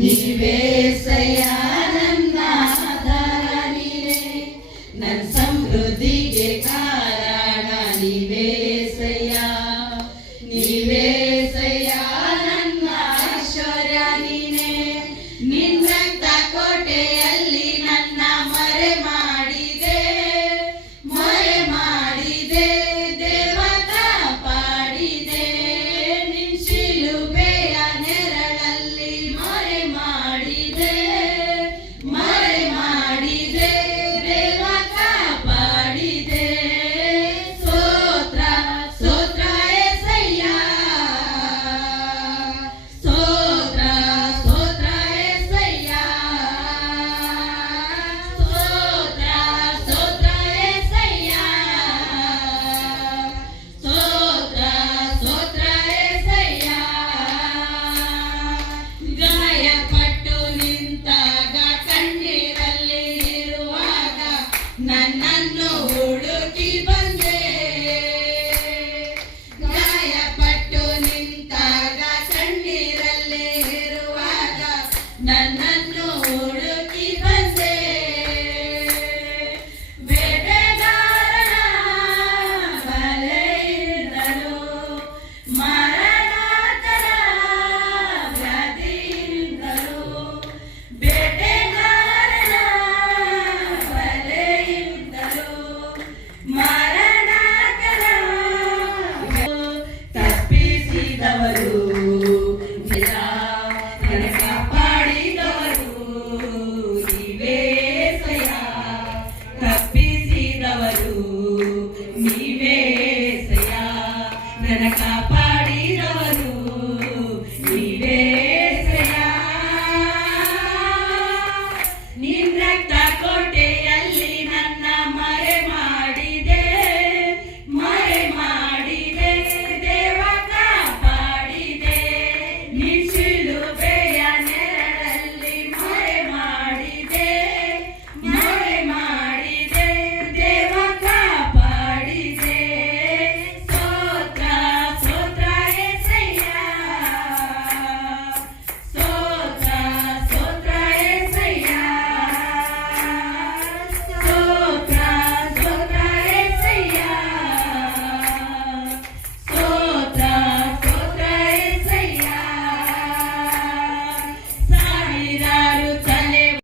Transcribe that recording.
ನೀವೇಸಯ್ಯ ನನ್ನ ಆಧಾರ ನೀನೇ, ನನ್ನ ಸಮೃದ್ಧಿಗೆ ಕಾರಣ ನೀವೇಸಯ್ಯ. ನೀವೇಸಯ್ಯ ನನ್ನ ಐಶ್ವರ್ಯ ನೀನೇ, ನಿನ್ನ ರಕ್ತ ಕೋಟೆಯಲ್ಲಿ ನನ್ನ ಮರೆ ಮಾಡಿದೆ ದೇವ ಕಾಪಾಡಿದೆ. ನಿನ್ ಶಿಲುಬೆಯ ನೆರಳಲ್ಲಿ ಮರೆ ಮಾಡಿದೆ ದೇವ ಕಾಪಾಡಿದೆ. ಸ್ತೋತ್ರ ಸ್ತೋತ್ರ యేసయ్య, ಸ್ತೋತ್ರ ಸ್ತೋತ್ರ యేసయ్య, ಸ್ತೋತ್ರ ಸ್ತೋತ್ರ యేసయ్య, ಸ್ತೋತ್ರ ಸ್ತೋತ್ರ యేసయ్య. ಗಾಯಪಟ್ಟು ನಿಂತಾಗ ಕಣ್ಣೀರಲ್ಲಿ ಇರುವಾಗ ನನ್ನನ್ನು ಹುಡುಕಿ ಬಂದೆ. ಗಾಯಪಟ್ಟು ನಿಂತಾಗ ಕಣ್ಣೀರಲ್ಲಿ ಇರುವಾಗ ನನ್ನ